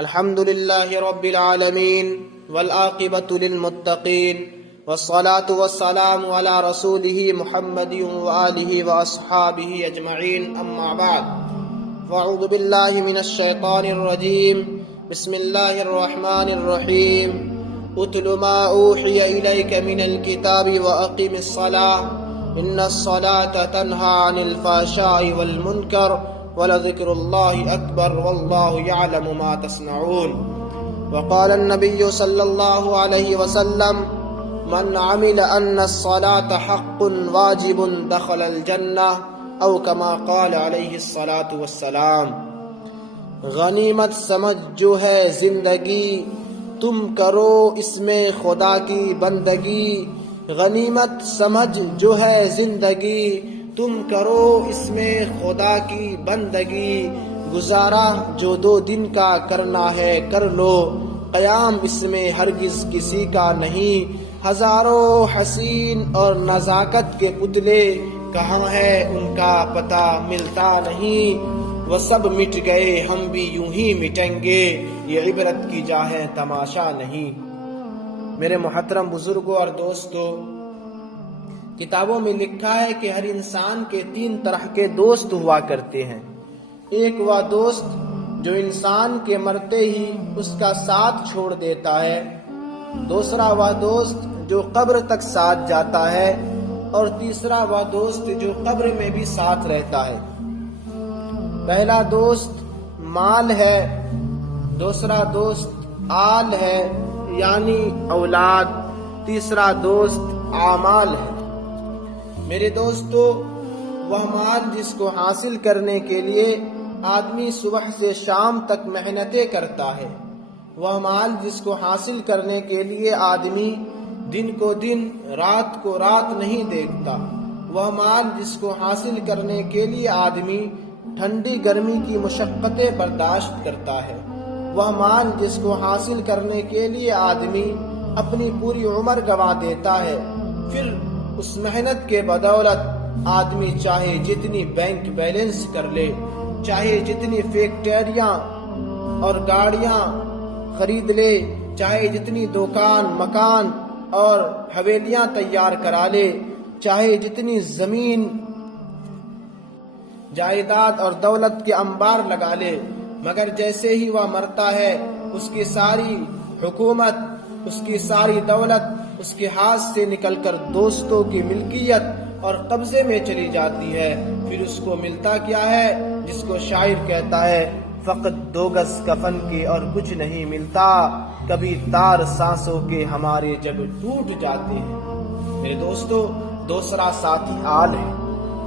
الحمد لله رب العالمين والعاقبة للمتقين والصلاة والسلام على رسوله محمد وآله وأصحابه أجمعين أما بعد فأعوذ بالله من الشيطان الرجيم بسم الله الرحمن الرحيم اتل ما أوحي إليك من الكتاب وأقم الصلاة إن الصلاة تنهى عن الفحشاء والمنكر ولذكر الله أكبر والله يعلم ما تصنعون. وقال النبي صلى الله عليه وسلم من عمل أن الصلاة حق واجب دخل الجنة او كما قال علیہ الصلاۃ والسلام. غنیمت سمجھ جو ہے زندگی تم کرو اس میں خدا کی بندگی. غنیمت سمجھ جو ہے زندگی تم کرو اس میں خدا کی بندگی. گزارا جو 2 دن کا کرنا ہے کر لو قیام اس میں ہرگز کسی کا نہیں. ہزاروں حسین اور نزاکت کے پتلے کہاں ہے ان کا پتہ ملتا نہیں. وہ سب مٹ گئے ہم بھی یوں ہی مٹیں گے یہ عبرت کی جا ہے تماشا نہیں. میرے محترم بزرگوں اور دوستوں، کتابوں میں لکھا ہے کہ ہر انسان کے 3 طرح کے دوست ہوا کرتے ہیں. ایک وہ دوست جو انسان کے مرتے ہی اس کا ساتھ چھوڑ دیتا ہے. دوسرا وہ دوست جو قبر تک ساتھ جاتا ہے. اور تیسرا وہ دوست جو قبر میں بھی ساتھ رہتا ہے. پہلا دوست مال ہے، دوسرا دوست آل ہے یعنی اولاد، تیسرا دوست اعمال ہے. میرے دوستو، وہ مال جس کو حاصل کرنے کے لیے آدمی صبح سے شام تک محنتیں کرتا ہے، وہ مال جس کو حاصل کرنے کے لیے آدمی دن کو دن رات کو رات نہیں دیکھتا، وہ مال جس کو حاصل کرنے کے لیے آدمی ٹھنڈی گرمی کی مشقتیں برداشت کرتا ہے، وہ مال جس کو حاصل کرنے کے لیے آدمی اپنی پوری عمر گنوا دیتا ہے. پھر اس محنت کے بدولت آدمی چاہے جتنی بینک بیلنس کر لے، چاہے جتنی فیکٹریاں اور گاڑیاں خرید لے، چاہے جتنی دکان مکان اور حویلیاں تیار کرا لے، چاہے جتنی زمین جائیداد اور دولت کے انبار لگا لے، مگر جیسے ہی وہ مرتا ہے اس کی ساری حکومت، اس کی ساری دولت اس کے ہاتھ سے نکل کر دوستوں کی ملکیت اور قبضے میں چلی جاتی ہے. پھر اس کو ملتا کیا ہے جس کو شاعر کہتا ہے فقط 2 گز کفن کے اور کچھ نہیں ملتا، کبھی تار سانسوں کے ہمارے جب ٹوٹ جاتے ہیں. میرے دوستو، دوسرا ساتھی آل ہے،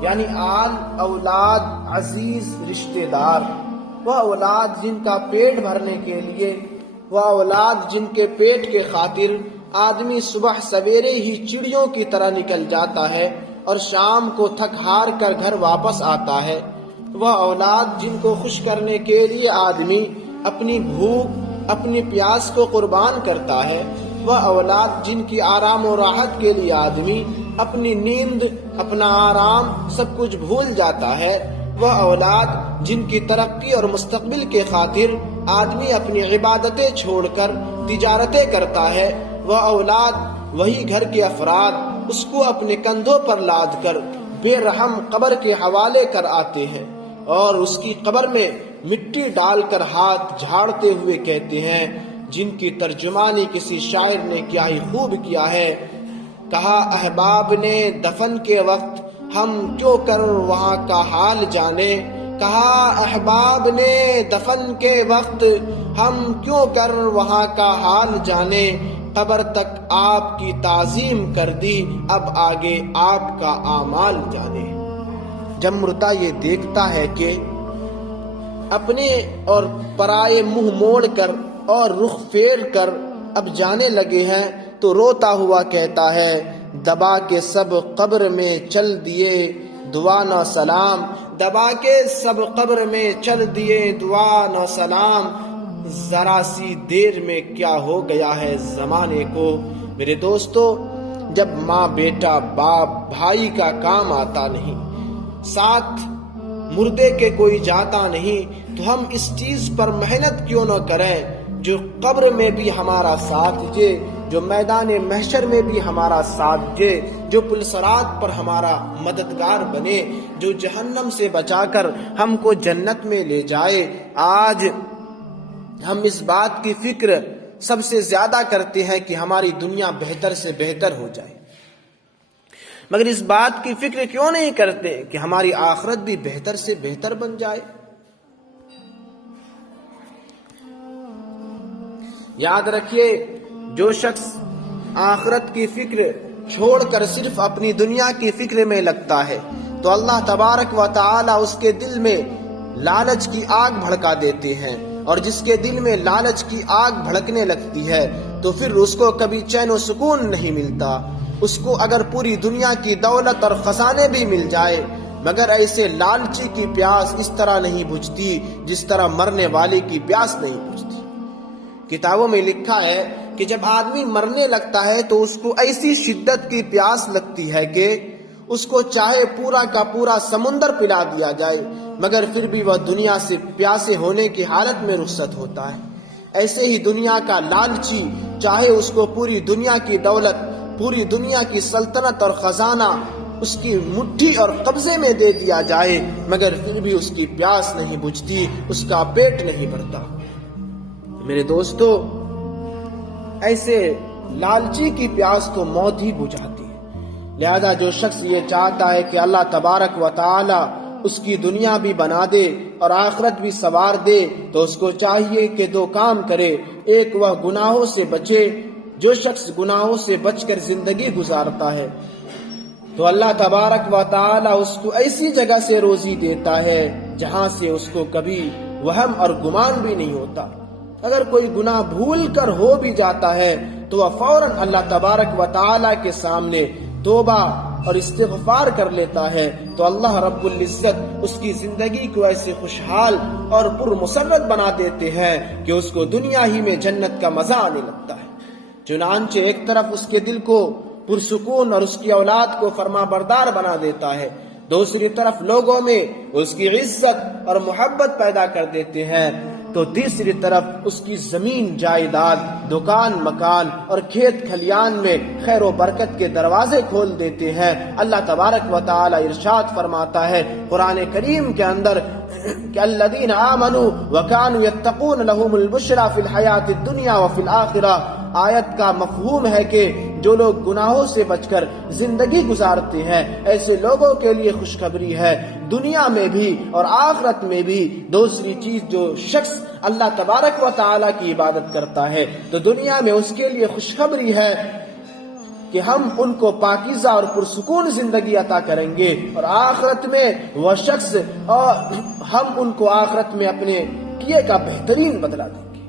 یعنی آل اولاد عزیز رشتہ دار. وہ اولاد جن کا پیٹ بھرنے کے لیے، وہ اولاد جن کے پیٹ کے خاطر آدمی صبح سویرے ہی چڑیوں کی طرح نکل جاتا ہے اور شام کو تھک ہار کر گھر واپس آتا ہے. وہ اولاد جن کو خوش کرنے کے لیے آدمی اپنی بھوک اپنی پیاس کو قربان کرتا ہے. وہ اولاد جن کی آرام و راحت کے لیے آدمی اپنی نیند اپنا آرام سب کچھ بھول جاتا ہے. وہ اولاد جن کی ترقی اور مستقبل کے خاطر آدمی اپنی عبادتیں چھوڑ کر تجارتیں کرتا ہے. وہ اولاد وہی گھر کے افراد اس کو اپنے کندھوں پر لاد کر بے رحم قبر کے حوالے کر آتے ہیں اور اس کی قبر میں مٹی ڈال کر ہاتھ جھاڑتے ہوئے کہتے ہیں، جن کی ترجمانی کسی شاعر نے کیا ہی خوب کیا ہے. کہا احباب نے دفن کے وقت ہم کیوں کر وہاں کا حال جانے. کہا احباب نے دفن کے وقت ہم کیوں کر وہاں کا حال جانے. قبر تک آپ کی تعظیم کر دی اب آگے آپ کا اعمال جانے. جب مردہ یہ دیکھتا ہے کہ اپنے اور پرائے منہ موڑ کر اور رخ پھیر کر اب جانے لگے ہیں تو روتا ہوا کہتا ہے، دبا کے سب قبر میں چل دیے دعا نہ سلام. دبا کے سب قبر میں چل دیے دعا نہ سلام. ذرا سی دیر میں کیا ہو گیا ہے زمانے کو. میرے دوستو، جب ماں بیٹا باپ بھائی کا کام آتا نہیں، ساتھ مردے کے کوئی جاتا نہیں، تو ہم اس چیز پر محنت کیوں نہ کریں جو قبر میں بھی ہمارا ساتھ دے، جو میدان محشر میں بھی ہمارا ساتھ دے، جو پل صراط پر ہمارا مددگار بنے، جو جہنم سے بچا کر ہم کو جنت میں لے جائے۔ آج ہم اس بات کی فکر سب سے زیادہ کرتے ہیں کہ ہماری دنیا بہتر سے بہتر ہو جائے، مگر اس بات کی فکر کیوں نہیں کرتے کہ ہماری آخرت بھی بہتر سے بہتر بن جائے۔ یاد رکھیے، جو شخص آخرت کی فکر چھوڑ کر صرف اپنی دنیا کی فکر میں لگتا ہے تو اللہ تبارک و تعالی اس کے دل میں لالچ کی آگ بھڑکا دیتے ہیں، اور جس کے دل میں لالچ کی آگ بھڑکنے لگتی ہے تو پھر اس کو کبھی چین و سکون نہیں ملتا۔ اس کو اگر پوری دنیا کی دولت اور خزانے بھی مل جائے مگر ایسے لالچی کی پیاس اس طرح نہیں بجھتی جس طرح مرنے والے کی پیاس نہیں بجھتی۔ کتابوں میں لکھا ہے کہ جب آدمی مرنے لگتا ہے تو اس کو ایسی شدت کی پیاس لگتی ہے کہ اس کو چاہے پورا کا پورا سمندر پلا دیا جائے مگر پھر بھی وہ دنیا سے پیاسے ہونے کی حالت میں رخصت ہوتا ہے۔ ایسے ہی دنیا کا لالچی چاہے اس کو پوری دنیا کی دولت، پوری دنیا کی سلطنت اور خزانہ اس کی مٹھی اور قبضے میں دے دیا جائے مگر پھر بھی اس کی پیاس نہیں بجھتی، اس کا پیٹ نہیں بھرتا۔ میرے دوستو، ایسے لالچی کی پیاس تو موت ہی بجھاتی ہے۔ لہذا جو شخص یہ چاہتا ہے کہ اللہ تبارک و تعالی اس کی دنیا بھی بنا دے اور آخرت بھی سنوار دے تو اس کو چاہیے کہ دو کام کرے۔ ایک، وہ گناہوں سے بچے۔ جو شخص گناہوں سے بچ کر زندگی گزارتا ہے تو اللہ تبارک و تعالی اس کو ایسی جگہ سے روزی دیتا ہے جہاں سے اس کو کبھی وہم اور گمان بھی نہیں ہوتا۔ اگر کوئی گناہ بھول کر ہو بھی جاتا ہے تو وہ فوراً اللہ تبارک و تعالی کے سامنے توبہ اور استغفار کر لیتا ہے تو اللہ رب العزت اس کی زندگی کو ایسے خوشحال اور پرمسرت بنا دیتے ہیں کہ اس کو دنیا ہی میں جنت کا مزہ آنے لگتا ہے۔ چنانچہ ایک طرف اس کے دل کو پرسکون اور اس کی اولاد کو فرما بردار بنا دیتا ہے، دوسری طرف لوگوں میں اس کی عزت اور محبت پیدا کر دیتے ہیں، تو تیسری طرف اس کی زمین جائیداد، دکان مکان اور کھیت کھلیان میں خیر و برکت کے دروازے کھول دیتے ہیں۔ اللہ تبارک و تعالی ارشاد فرماتا ہے قرآن کریم کے اندر کہ الذین آمنوا وکانوا یتقون لهم البشری فی الحیاۃ الدنیا وفی الآخرہ۔ آیت کا مفہوم ہے کہ جو لوگ گناہوں سے بچ کر زندگی گزارتے ہیں ایسے لوگوں کے لیے خوشخبری ہے، دنیا میں بھی اور آخرت میں بھی۔ دوسری چیز، جو شخص اللہ تبارک و تعالی کی عبادت کرتا ہے تو دنیا میں اس کے لیے خوشخبری ہے کہ ہم ان کو پاکیزہ اور پرسکون زندگی عطا کریں گے، اور آخرت میں وہ شخص اور ہم ان کو آخرت میں اپنے کیے کا بہترین بدلہ دیں گے۔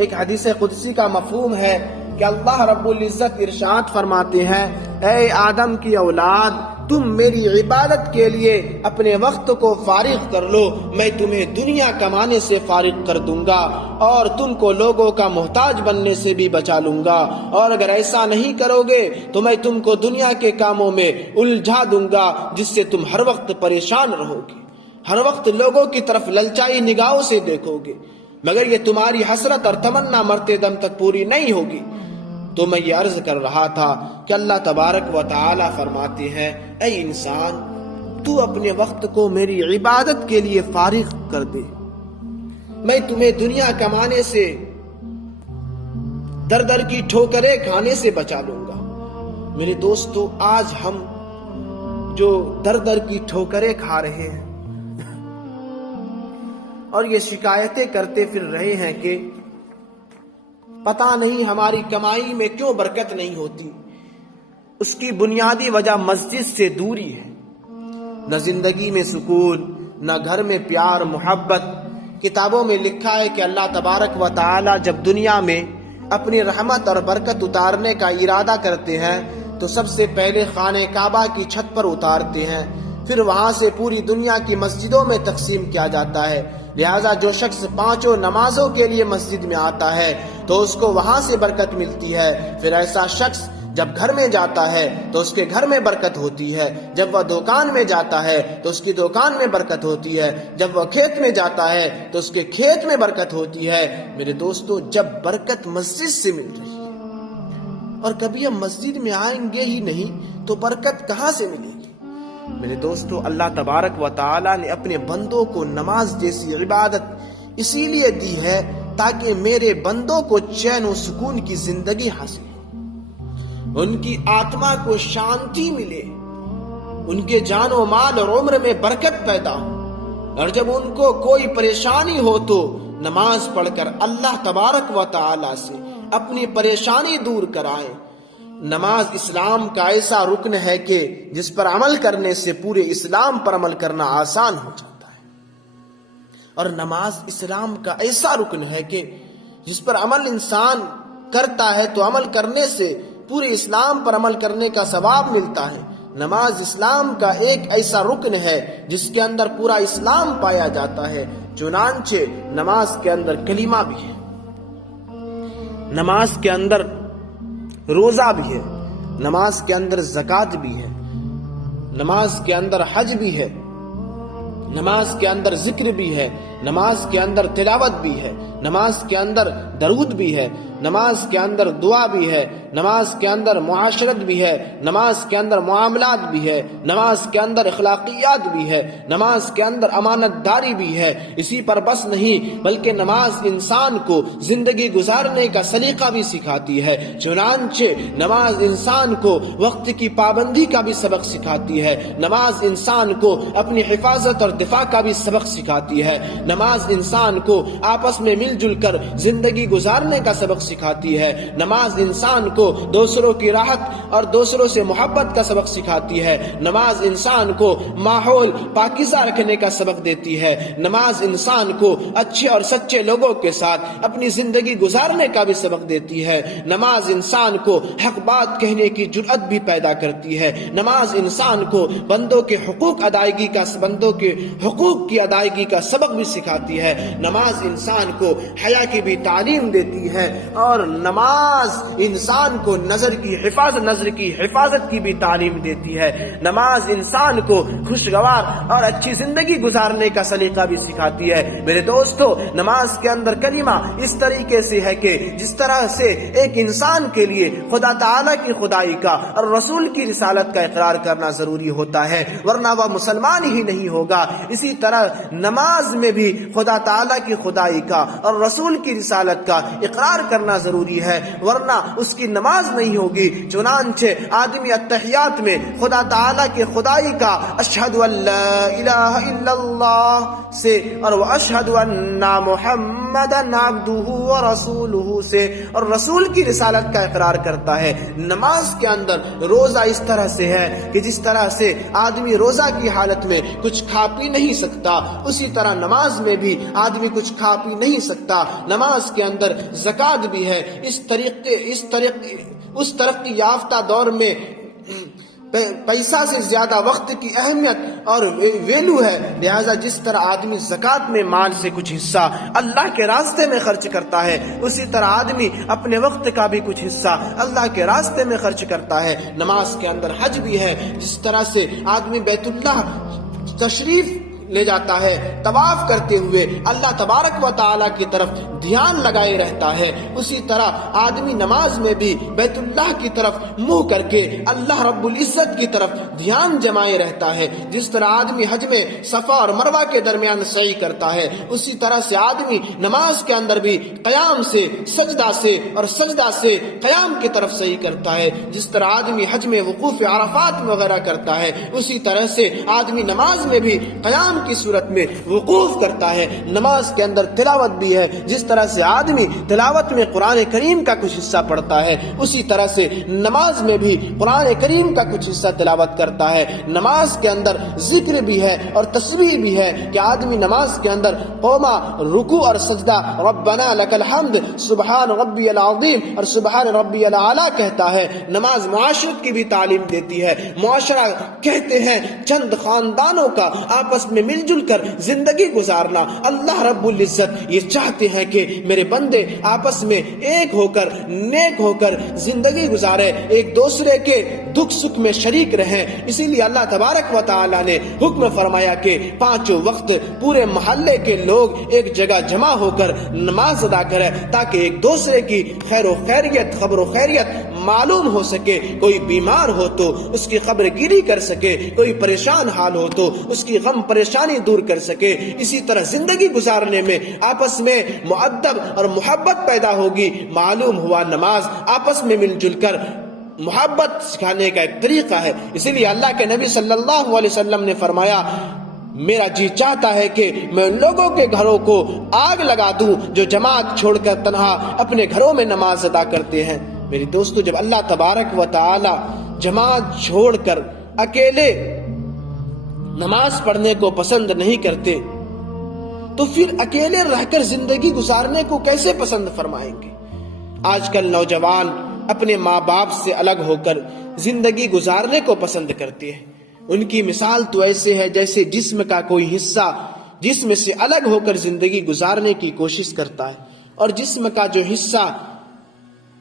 ایک حدیث قدسی کا مفہوم ہے کہ اللہ رب العزت ارشاد فرماتے ہیں، اے آدم کی اولاد، تم میری عبادت کے لیے اپنے وقت کو فارغ کر لو، میں تمہیں دنیا کمانے سے فارغ کر دوں گا اور تم کو لوگوں کا محتاج بننے سے بھی بچا لوں گا، اور اگر ایسا نہیں کرو گے تو میں تم کو دنیا کے کاموں میں الجھا دوں گا جس سے تم ہر وقت پریشان رہو گے، ہر وقت لوگوں کی طرف للچائی نگاہوں سے دیکھو گے، مگر یہ تمہاری حسرت اور تمنا مرتے دم تک پوری نہیں ہوگی۔ تو میں یہ عرض کر رہا تھا کہ اللہ تبارک و تعالی فرماتے ہیں، اے انسان، تو اپنے وقت کو میری عبادت کے لیے فارغ کر دے، میں تمہیں دنیا کمانے سے، در در کی ٹھوکریں کھانے سے بچا لوں گا۔ میرے دوستو، آج ہم جو در در کی ٹھوکریں کھا رہے ہیں اور یہ شکایتیں کرتے پھر رہے ہیں کہ پتہ نہیں ہماری کمائی میں کیوں برکت نہیں ہوتی، اس کی بنیادی وجہ مسجد سے دوری ہے۔ نہ زندگی میں سکون، نہ گھر میں پیار محبت۔ کتابوں میں لکھا ہے کہ اللہ تبارک و تعالی جب دنیا میں اپنی رحمت اور برکت اتارنے کا ارادہ کرتے ہیں تو سب سے پہلے خانہ کعبہ کی چھت پر اتارتے ہیں، پھر وہاں سے پوری دنیا کی مسجدوں میں تقسیم کیا جاتا ہے۔ لہذا جو شخص پانچوں نمازوں کے لیے مسجد میں آتا ہے تو اس کو وہاں سے برکت ملتی ہے۔ پھر ایسا شخص جب گھر میں جاتا ہے تو اس کے گھر میں برکت ہوتی ہے، جب وہ دکان میں جاتا ہے تو اس کی دکان میں برکت ہوتی ہے، جب وہ کھیت میں جاتا ہے تو اس کے کھیت میں برکت ہوتی ہے۔ میرے دوستو، جب برکت مسجد سے مل رہی ہے اور کبھی ہم مسجد میں آئیں گے ہی نہیں تو برکت کہاں سے ملے گی؟ میرے دوستو، اللہ تبارک و تعالی نے اپنے بندوں کو نماز جیسی عبادت اسی لیے دی ہے تاکہ میرے بندوں کو چین و سکون کی زندگی حاصل ہو، ان کی آتما کو شانتی ملے، ان کے جان و مال اور عمر میں برکت پیدا ہو، اور جب ان کو کوئی پریشانی ہو تو نماز پڑھ کر اللہ تبارک و تعالی سے اپنی پریشانی دور کرائے۔ نماز اسلام کا ایسا رکن ہے کہ جس پر عمل کرنے سے پورے اسلام پر عمل کرنا آسان ہو جاتا ہے، اور نماز اسلام کا ایسا رکن ہے کہ جس پر عمل انسان کرتا ہے تو عمل کرنے سے پورے اسلام پر عمل کرنے کا ثواب ملتا ہے۔ نماز اسلام کا ایک ایسا رکن ہے جس کے اندر پورا اسلام پایا جاتا ہے، چنانچہ نماز کے اندر کلمہ بھی ہے، نماز کے اندر روزہ بھی ہے، نماز کے اندر زکوٰۃ بھی ہے، نماز کے اندر حج بھی ہے، نماز کے اندر ذکر بھی ہے، نماز کے اندر تلاوت بھی ہے، نماز کے اندر درود بھی ہے، نماز کے اندر دعا بھی ہے، نماز کے اندر معاشرت بھی ہے، نماز کے اندر معاملات بھی ہے، نماز کے اندر اخلاقیات بھی ہے، نماز کے اندر امانت داری بھی ہے۔ اسی پر بس نہیں بلکہ نماز انسان کو زندگی گزارنے کا سلیقہ بھی سکھاتی ہے، چنانچہ نماز انسان کو وقت کی پابندی کا بھی سبق سکھاتی ہے، نماز انسان کو اپنی حفاظت اور دفاع کا بھی سبق سکھاتی ہے، نماز انسان کو آپس میں مل جل کر زندگی گزارنے کا سبق سکھاتی ہے، نماز انسان کو دوسروں کی راحت اور دوسروں سے محبت کا سبق سکھاتی ہے، نماز انسان کو ماحول پاکیزہ رکھنے کا سبق دیتی ہے، نماز انسان کو اچھے اور سچے لوگوں کے ساتھ اپنی زندگی گزارنے کا بھی سبق دیتی ہے، نماز انسان کو حق بات کہنے کی جرأت بھی پیدا کرتی ہے، نماز انسان کو بندوں کے حقوق کی ادائیگی کا سبق بھی سکھاتی ہے، نماز انسان کو حیا کی بھی تعلیم دیتی ہے، اور نماز انسان کو نظر کی حفاظت کی بھی تعلیم دیتی ہے، نماز انسان کو خوشگوار اور اچھی زندگی گزارنے کا سلیقہ بھی سکھاتی ہے۔ میرے دوستو، نماز کے اندر کلمہ اس طریقے سے ہے کہ جس طرح سے ایک انسان کے لیے خدا تعالیٰ کی خدائی کا اور رسول کی رسالت کا اقرار کرنا ضروری ہوتا ہے، ورنہ وہ مسلمان ہی نہیں ہوگا، اسی طرح نماز میں بھی خدا تعالیٰ کی خدائی کا اور رسول کی رسالت کا اقرار کرنا ضروری ہے، ورنہ اس کی نماز نہیں ہوگی۔ چنانچہ آدمی التحیات میں خدا تعالیٰ کی خدائی کا اشہد ان لا الہ الا اللہ سے اور اشہد ان محمدا عبدہ ورسولہ سے اور رسول کی رسالت کا اقرار کرتا ہے۔ نماز کے اندر روزہ اس طرح سے ہے کہ جس طرح سے آدمی روزہ کی حالت میں کچھ کھا پی نہیں سکتا، اسی طرح نماز میں بھی آدمی کچھ کھا پی نہیں سکتا۔ نماز کے اندر زکوٰۃ بھی ہے۔ اس ترقی یافتہ دور میں پیسہ سے زیادہ وقت کی اہمیت اور ویلو ہے، لہذا جس طرح آدمی زکوٰۃ میں مال سے کچھ حصہ اللہ کے راستے میں خرچ کرتا ہے، اسی طرح آدمی اپنے وقت کا بھی کچھ حصہ اللہ کے راستے میں خرچ کرتا ہے۔ نماز کے اندر حج بھی ہے، جس طرح سے آدمی بیت اللہ تشریف لے جاتا ہے، طواف کرتے ہوئے اللہ تبارک و تعالیٰ کی طرف دھیان لگائے رہتا ہے، اسی طرح آدمی نماز میں بھی بیت اللہ کی طرف منہ کر کے اللہ رب العزت کی طرف دھیان جمائے رہتا ہے۔ جس طرح آدمی حج میں صفا اور مروہ کے درمیان سعی کرتا ہے، اسی طرح سے آدمی نماز کے اندر بھی قیام سے سجدہ سے اور سجدہ سے قیام کی طرف سعی کرتا ہے۔ جس طرح آدمی حج میں وقوف عرفات وغیرہ کرتا ہے، اسی طرح سے آدمی نماز میں بھی قیام کی صورت میں وقوف کرتا ہے۔ نماز کے اندر تلاوت بھی ہے، جس طرح سے آدمی تلاوت میں قرآن کریم کا کچھ حصہ پڑھتا ہے، اسی طرح سے نماز میں بھی قرآن کریم کا کچھ حصہ تلاوت کرتا ہے۔ نماز کے اندر ذکر بھی ہے اور تسبیح بھی ہے کہ آدمی نماز کے اندر قوما، رکوع اور سجدہ ربنا لک الحمد، سبحان ربی العظیم اور سبحان ربی الاعلی کہتا ہے۔ نماز معاشرت کی بھی تعلیم دیتی ہے۔ معاشرہ کہتے ہیں چند خاندانوں کا آپس میں مل جل کر زندگی گزارنا۔ اللہ رب العزت یہ چاہتے ہیں کہ میرے بندے آپس میں ایک ہو کر نیک ہو کر زندگی گزارے، ایک دوسرے کے دکھ سکھ میں شریک رہیں۔ اسی لیے اللہ تبارک و تعالی نے حکم فرمایا کہ 5 وقت پورے محلے کے لوگ ایک جگہ جمع ہو کر نماز ادا کریں، تاکہ ایک دوسرے کی خیر و خیریت، خبر و خیریت معلوم ہو سکے۔ کوئی بیمار ہو تو اس کی خبر گیری کر سکے، کوئی پریشان حال ہو تو اس کی غم پریشانی دور کر سکے۔ اسی طرح زندگی گزارنے میں آپس میں مؤدب اور محبت پیدا ہوگی۔ معلوم ہوا نماز آپس میں مل جل کر محبت سکھانے کا ایک طریقہ ہے۔ اسی لیے اللہ کے نبی صلی اللہ علیہ وسلم نے فرمایا، میرا جی چاہتا ہے کہ میں ان لوگوں کے گھروں کو آگ لگا دوں جو جماعت چھوڑ کر تنہا اپنے گھروں میں نماز ادا کرتے ہیں۔ میری دوستو، جب اللہ تبارک و تعالی جماعت چھوڑ کر اکیلے نماز پڑھنے کو پسند نہیں کرتے تو پھر اکیلے رہ کر زندگی گزارنے کو کیسے پسند فرمائیں گے؟ آج کل نوجوان اپنے ماں باپ سے الگ ہو کر زندگی گزارنے کو پسند کرتے ہیں۔ ان کی مثال تو ایسے ہے جیسے جسم کا کوئی حصہ جسم سے الگ ہو کر زندگی گزارنے کی کوشش کرتا ہے، اور جسم کا جو حصہ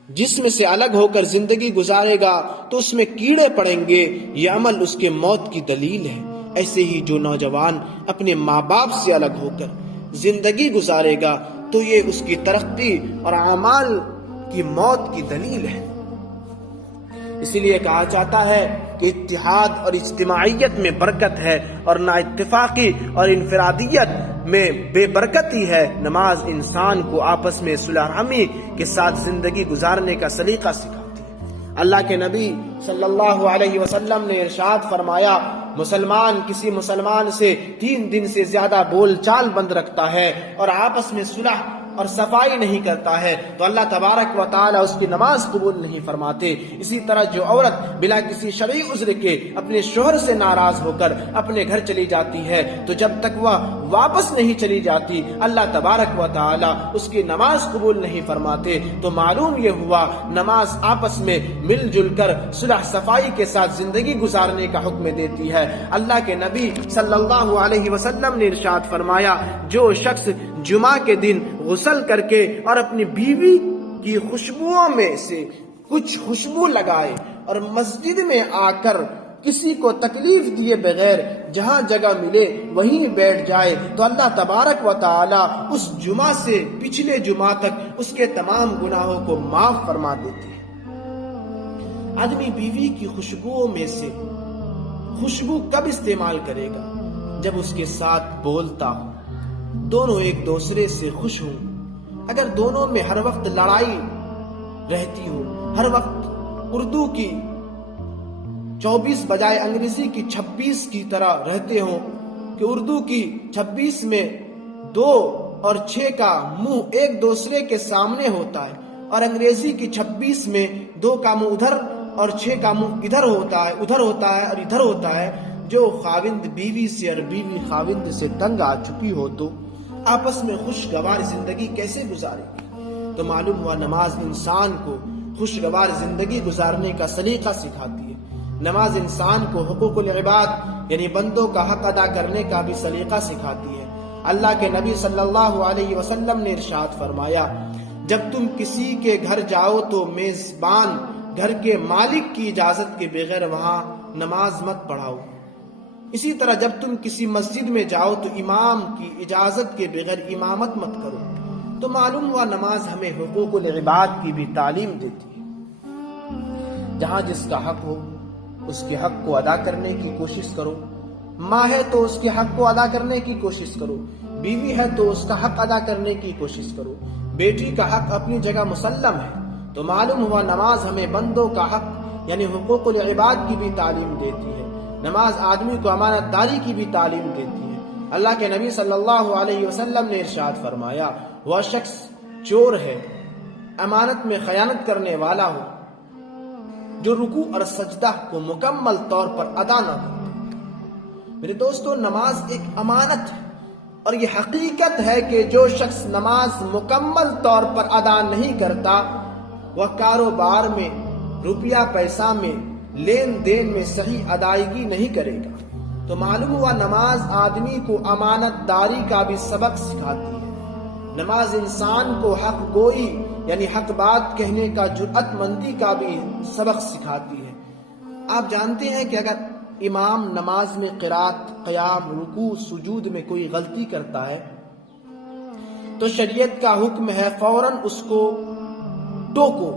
جسم سے الگ ہو کر زندگی گزارے گا تو اس میں کیڑے پڑیں گے۔ یہ عمل اس کے موت کی دلیل ہے۔ ایسے ہی جو نوجوان اپنے ماں باپ سے الگ ہو کر زندگی گزارے گا تو یہ اس کی ترقی اور اعمال کی موت کی دلیل ہے۔ اسی لیے کہا جاتا ہے کہ اتحاد اور اجتماعیت میں برکت ہے، اور نا اتفاقی اور انفرادیت میں بے برکتی ہے۔ نماز انسان کو آپس میں صلح رحمی کے ساتھ زندگی گزارنے کا سلیقہ سکھاتی ہے۔ اللہ کے نبی صلی اللہ علیہ وسلم نے ارشاد فرمایا، مسلمان کسی مسلمان سے 3 دن سے زیادہ بول چال بند رکھتا ہے اور آپس میں صلح اور صفائی نہیں کرتا ہے تو اللہ تبارک و تعالی اس کی نماز قبول نہیں فرماتے۔ اسی طرح جو عورت بلا کسی شرعی عذر کے اپنے شوہر سے ناراض ہو کر اپنے گھر چلی جاتی ہے تو جب تک وہ واپس نہیں چلی جاتی اللہ تبارک و تعالی اس کی نماز قبول نہیں فرماتے۔ تو معلوم یہ ہوا نماز آپس میں مل جل کر صلح صفائی کے ساتھ زندگی گزارنے کا حکم دیتی ہے۔ اللہ کے نبی صلی اللہ علیہ وسلم نے ارشاد فرمایا، جو شخص جمعہ کے دن غسل کر کے اور اپنی بیوی کی خوشبوؤں میں سے کچھ خوشبو لگائے اور مسجد میں آ کر کسی کو تکلیف دیے بغیر جہاں جگہ ملے وہیں بیٹھ جائے تو اللہ تبارک و تعالی اس جمعہ سے پچھلے جمعہ تک اس کے تمام گناہوں کو معاف فرما دیتی ہے۔ آدمی بیوی کی خوشبوؤں میں سے خوشبو کب استعمال کرے گا؟ جب اس کے ساتھ بولتا ہو، دونوں ایک دوسرے سے خوش ہوں۔ اگر دونوں میں ہر وقت لڑائی رہتی ہو، ہر وقت اردو کی 24 بجائے انگریزی کی 26 کی طرح رہتے ہوں کہ اردو کی 26 میں 2 اور 6 کا منہ ایک دوسرے کے سامنے ہوتا ہے، اور انگریزی کی 26 میں 2 کا منہ ادھر اور 6 کا منہ ادھر ہوتا ہے اور ادھر ہوتا ہے۔ جو خاوند بیوی سے اور بیوی خاوند سے تنگ آ چکی ہو تو آپس میں خوشگوار زندگی کیسے گزارے گی؟ تو معلوم ہوا نماز انسان کو خوشگوار زندگی گزارنے کا سلیقہ سکھاتی ہے۔ نماز انسان کو حقوق العباد یعنی بندوں کا حق ادا کرنے کا بھی سلیقہ سکھاتی ہے۔ اللہ کے نبی صلی اللہ علیہ وسلم نے ارشاد فرمایا، جب تم کسی کے گھر جاؤ تو میزبان گھر کے مالک کی اجازت کے بغیر وہاں نماز مت پڑھاؤ۔ اسی طرح جب تم کسی مسجد میں جاؤ تو امام کی اجازت کے بغیر امامت مت کرو۔ تو معلوم ہوا نماز ہمیں حقوق العباد کی بھی تعلیم دیتی ہے۔ جہاں جس کا حق ہو اس کے حق کو ادا کرنے کی کوشش کرو۔ ماں ہے تو اس کے حق کو ادا کرنے کی کوشش کرو، بیوی ہے تو اس کا حق ادا کرنے کی کوشش کرو، بیٹی کا حق اپنی جگہ مسلم ہے۔ تو معلوم ہوا نماز ہمیں بندوں کا حق یعنی حقوق العباد کی بھی تعلیم دیتی ہے۔ نماز آدمی کو امانت داری کی بھی تعلیم دیتی ہے۔ اللہ کے نبی صلی اللہ علیہ وسلم نے ارشاد فرمایا، وہ شخص چور ہے، امانت میں خیانت کرنے والا ہو، جو رکوع اور سجدہ کو مکمل طور پر ادا نہ کرے۔ میرے دوستو، نماز ایک امانت ہے، اور یہ حقیقت ہے کہ جو شخص نماز مکمل طور پر ادا نہیں کرتا وہ کاروبار میں، روپیہ پیسہ میں، لین دین میں صحیح ادائیگی نہیں کرے گا۔ تو معلوم ہوا نماز آدمی کو امانت داری کا بھی سبق سکھاتی ہے. نماز انسان کو حق گوئی یعنی حق بات کہنے کا جرأت مندی کا بھی سبق سکھاتی ہے. آپ جانتے ہیں کہ اگر امام نماز میں قرات، قیام، رکوع، سجود میں کوئی غلطی کرتا ہے تو شریعت کا حکم ہے فوراً اس کو ٹوکو،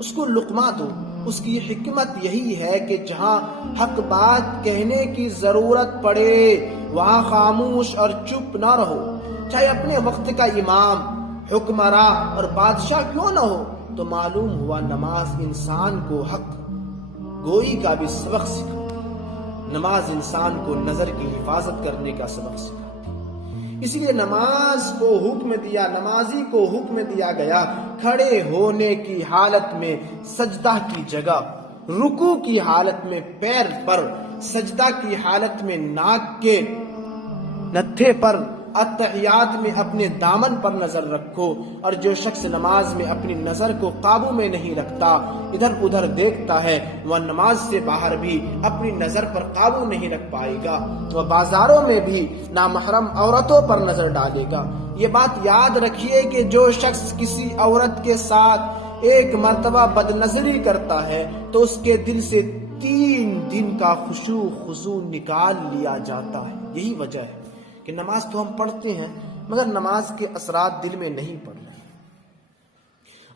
اس کو لقمہ دو. اس کی حکمت یہی ہے کہ جہاں حق بات کہنے کی ضرورت پڑے وہاں خاموش اور چپ نہ رہو، چاہے اپنے وقت کا امام، حکمراں اور بادشاہ کیوں نہ ہو. تو معلوم ہوا نماز انسان کو حق گوئی کا بھی سبق سکھاتی ہے. نماز انسان کو نظر کی حفاظت کرنے کا سبق سکھاتی ہے. اس لیے نماز کو حکم دیا، نمازی کو حکم دیا گیا کھڑے ہونے کی حالت میں سجدہ کی جگہ، رکوع کی حالت میں پیر پر، سجدہ کی حالت میں ناک کے نتھے پر، اتحیات میں اپنے دامن پر نظر رکھو. اور جو شخص نماز میں اپنی نظر کو قابو میں نہیں رکھتا، ادھر ادھر دیکھتا ہے، وہ نماز سے باہر بھی اپنی نظر پر قابو نہیں رکھ پائے گا. وہ بازاروں میں بھی نامحرم عورتوں پر نظر ڈالے گا. یہ بات یاد رکھیے کہ جو شخص کسی عورت کے ساتھ ایک مرتبہ بد نظری کرتا ہے تو اس کے دل سے 3 دن کا خشوع خضوع نکال لیا جاتا ہے. یہی وجہ ہے کہ نماز تو ہم پڑھتے ہیں مگر نماز کے اثرات دل میں نہیں پڑ رہے.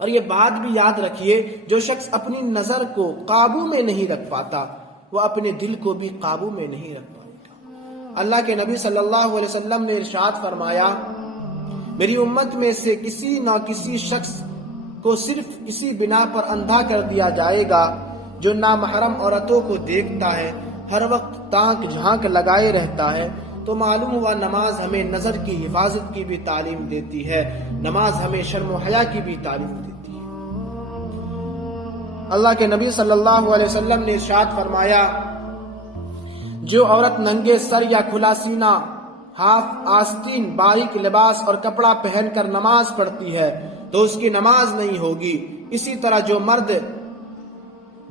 اور یہ بات بھی یاد رکھیے جو شخص اپنی نظر کو قابو میں نہیں رکھ پاتا وہ اپنے دل کو بھی قابو میں نہیں رکھ پائے گا. اللہ کے نبی صلی اللہ علیہ وسلم نے ارشاد فرمایا میری امت میں سے کسی نہ کسی شخص کو صرف اسی بنا پر اندھا کر دیا جائے گا جو نامحرم عورتوں کو دیکھتا ہے، ہر وقت تانک جھانک لگائے رہتا ہے. تو معلوم ہوا نماز ہمیں نظر کی حفاظت کی بھی تعلیم دیتی ہے، نماز ہمیں شرم و حیا کی بھی تعلیم دیتی ہے. اللہ کے نبی صلی اللہ علیہ وسلم نے ارشاد فرمایا جو عورت ننگے سر یا کھلا سینہ، ہاف آستین، باریک لباس اور کپڑا پہن کر نماز پڑھتی ہے تو اس کی نماز نہیں ہوگی. اسی طرح جو مرد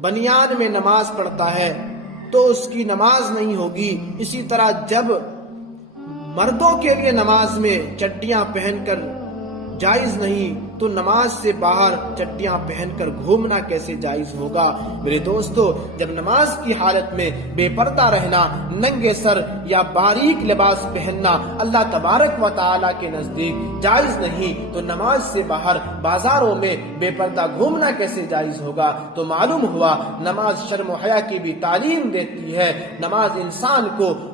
بنیان میں نماز پڑھتا ہے تو اس کی نماز نہیں ہوگی. اسی طرح جب مردوں کے لیے نماز میں چڈیاں پہن کر جائز نہیں تو نماز سے باہر چڈیاں پہن کر گھومنا کیسے جائز ہوگا. میرے دوستو جب نماز کی حالت میں بے پردہ رہنا، ننگے سر یا باریک لباس پہننا اللہ تبارک و تعالی کے نزدیک جائز نہیں تو نماز سے باہر بازاروں میں بے پردہ گھومنا کیسے جائز ہوگا. تو معلوم ہوا نماز شرم و حیا کی بھی تعلیم دیتی ہے. نماز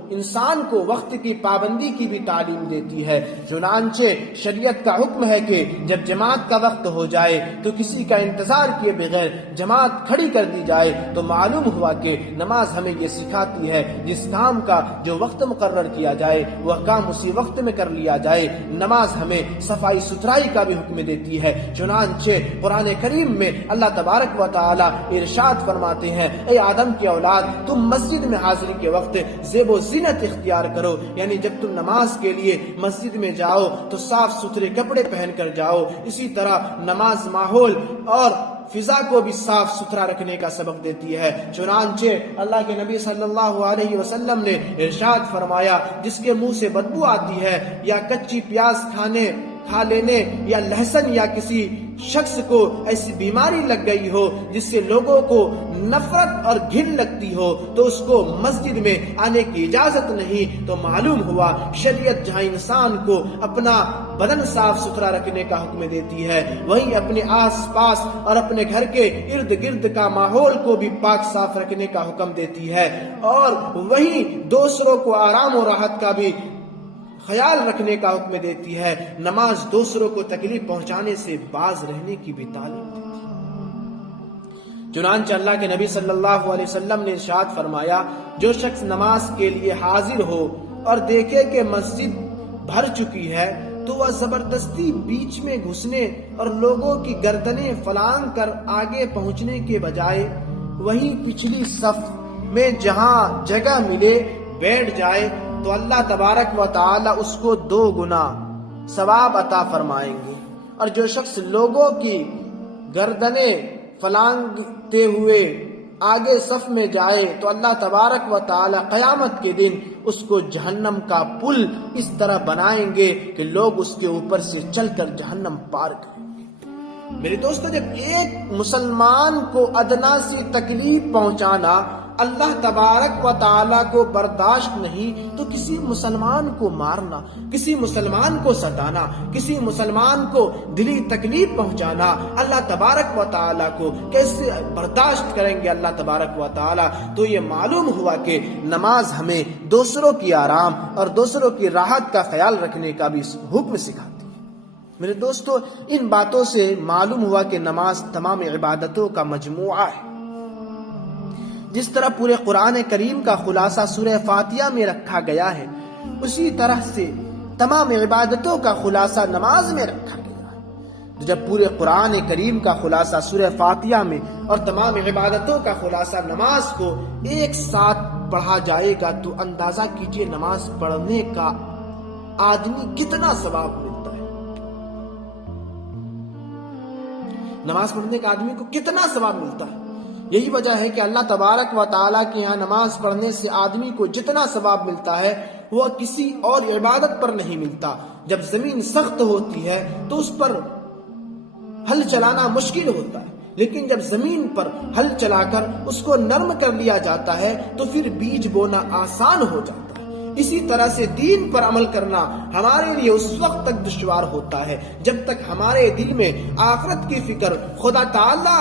انسان کو وقت کی پابندی کی بھی تعلیم دیتی ہے. چنانچہ شریعت کا حکم ہے کہ جب جماعت کا وقت ہو جائے تو کسی کا انتظار کیے بغیر جماعت کھڑی کر دی جائے. تو معلوم ہوا کہ نماز ہمیں یہ سکھاتی ہے جس کام کا جو وقت مقرر کیا جائے وہ کام اسی وقت میں کر لیا جائے. نماز ہمیں صفائی ستھرائی کا بھی حکم دیتی ہے. چنانچہ قرآن کریم میں اللہ تبارک و تعالی ارشاد فرماتے ہیں اے آدم کی اولاد تم مسجد میں حاضری کے وقت زیب و زینت اختیار کرو، یعنی جب تم نماز کے لیے مسجد میں جاؤ تو صاف ستھرے کپڑے پہن کر جاؤ. اسی طرح نماز ماحول اور فضا کو بھی صاف ستھرا رکھنے کا سبق دیتی ہے. چنانچہ اللہ کے نبی صلی اللہ علیہ وسلم نے ارشاد فرمایا جس کے منہ سے بدبو آتی ہے یا کچی پیاز کھا لینے یا لہسن یا کسی شخص کو ایسی بیماری لگ گئی ہو جس سے لوگوں کو نفرت اور گھن لگتی ہو تو اس کو مسجد میں آنے کی اجازت نہیں. تو معلوم ہوا شریعت جہاں انسان کو اپنا بدن صاف ستھرا رکھنے کا حکم دیتی ہے وہیں اپنے آس پاس اور اپنے گھر کے ارد گرد کا ماحول کو بھی پاک صاف رکھنے کا حکم دیتی ہے اور وہیں دوسروں کو آرام و راحت کا بھی خیال رکھنے کا حکم دیتی ہے. نماز دوسروں کو تکلیف پہنچانے سے باز رہنے کی بھی تعلیم دیتی ہے. چنانچہ اللہ کے نبی صلی اللہ علیہ وسلم نے ارشاد فرمایا جو شخص نماز کے لیے حاضر ہو اور دیکھے کہ مسجد بھر چکی ہے تو وہ زبردستی بیچ میں گھسنے اور لوگوں کی گردنیں فلانگ کر آگے پہنچنے کے بجائے وہیں پچھلی صف میں جہاں جگہ ملے بیٹھ جائے تو اللہ تبارک و تعالی اس کو 2 گنا ثواب عطا فرمائیں گے. اور جو شخص لوگوں کی گردنیں فلانگتے ہوئے آگے صف میں جائے تو اللہ تبارک و تعالی قیامت کے دن اس کو جہنم کا پل اس طرح بنائیں گے کہ لوگ اس کے اوپر سے چل کر جہنم پار کریں گے۔ میرے دوستو، جب ایک مسلمان کو ادنا سی تکلیف پہنچانا اللہ تبارک و تعالی کو برداشت نہیں تو کسی مسلمان کو مارنا، کسی مسلمان کو ستانا، کسی مسلمان کو دلی تکلیف پہنچانا اللہ تبارک و تعالی کو کیسے برداشت کریں گے اللہ تبارک و تعالی؟ تو یہ معلوم ہوا کہ نماز ہمیں دوسروں کی آرام اور دوسروں کی راحت کا خیال رکھنے کا بھی حکم سکھاتی ہے۔ میرے دوستو، ان باتوں سے معلوم ہوا کہ نماز تمام عبادتوں کا مجموعہ ہے۔ جس طرح پورے قرآن کریم کا خلاصہ سورہ فاتحہ میں رکھا گیا ہے، اسی طرح سے تمام عبادتوں کا خلاصہ نماز میں رکھا گیا ہے۔ جب پورے قرآن کریم کا خلاصہ سورہ فاتحہ میں اور تمام عبادتوں کا خلاصہ نماز کو ایک ساتھ پڑھا جائے گا تو اندازہ کیجئے نماز پڑھنے کا آدمی کتنا ثواب ملتا ہے۔ نماز پڑھنے کا آدمی کو کتنا ثواب ملتا ہے۔ یہی وجہ ہے کہ اللہ تبارک و تعالیٰ کے یہاں نماز پڑھنے سے آدمی کو جتنا ثواب ملتا ہے وہ کسی اور عبادت پر نہیں ملتا۔ جب زمین سخت ہوتی ہے تو اس پر ہل چلانا مشکل ہوتا ہے، لیکن جب زمین پر ہل چلا کر اس کو نرم کر لیا جاتا ہے تو پھر بیج بونا آسان ہو جاتا ہے۔ اسی طرح سے دین پر عمل کرنا ہمارے لیے اس وقت تک دشوار ہوتا ہے جب تک ہمارے دل میں آخرت کی فکر، خدا تعالی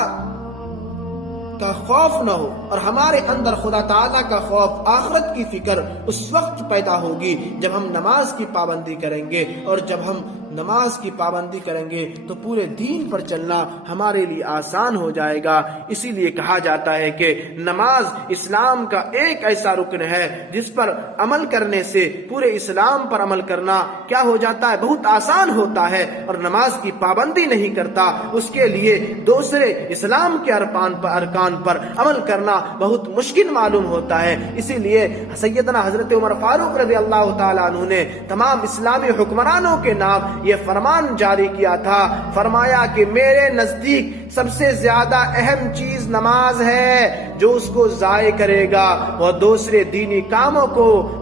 کا خوف نہ ہو، اور ہمارے اندر خدا تعالیٰ کا خوف، آخرت کی فکر اس وقت پیدا ہوگی جب ہم نماز کی پابندی کریں گے، اور جب ہم نماز کی پابندی کریں گے تو پورے دین پر چلنا ہمارے لیے آسان ہو جائے گا۔ اسی لیے کہا جاتا ہے کہ نماز اسلام کا ایک ایسا رکن ہے جس پر عمل کرنے سے پورے اسلام پر عمل کرنا کیا ہو جاتا ہے، بہت آسان ہوتا ہے، اور نماز کی پابندی نہیں کرتا اس کے لیے دوسرے اسلام کے ارکان پر عمل کرنا بہت مشکل معلوم ہوتا ہے۔ اسی لیے سیدنا حضرت عمر فاروق رضی اللہ تعالیٰ عنہ نے تمام اسلامی حکمرانوں کے نام یہ فرمان جاری کیا تھا، فرمایا کہ میرے نزدیک سب سے زیادہ اہم چیز نماز ہے، جو اس کو ضائع کرے گا وہ دوسرے دینی کاموں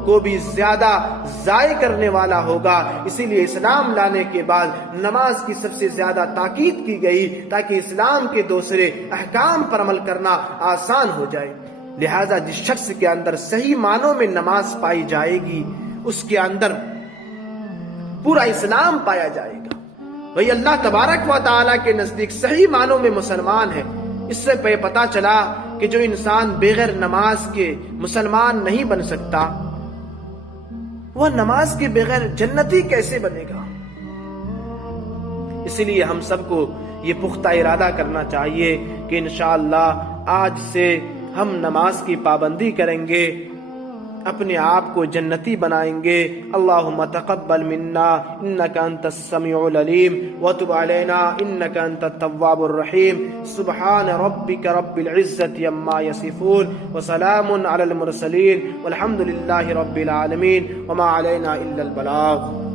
کو بھی زیادہ ضائع کرنے والا ہوگا۔ اسی لیے اسلام لانے کے بعد نماز کی سب سے زیادہ تاکید کی گئی تاکہ اسلام کے دوسرے احکام پر عمل کرنا آسان ہو جائے۔ لہذا جس شخص کے اندر صحیح معنوں میں نماز پائی جائے گی اس کے اندر پورا اسلام پایا جائے گا، وہی اللہ تبارک و تعالیٰ کے نزدیک صحیح معنوں میں مسلمان ہے۔ اس سے پتہ چلا کہ جو انسان بغیر نماز کے مسلمان نہیں بن سکتا وہ نماز کے بغیر جنتی کیسے بنے گا؟ اس لیے ہم سب کو یہ پختہ ارادہ کرنا چاہیے کہ انشاءاللہ آج سے ہم نماز کی پابندی کریں گے، اپنے آپ کو جنتی بنائیں گے۔ اللہم تقبل منا انک انت السمیع العلیم وتب علینا انک انت التواب الرحیم۔ سبحان ربک رب العزت عما یصفون وسلام علی المرسلین والحمد للہ رب العالمین وما علینا الا البلاغ۔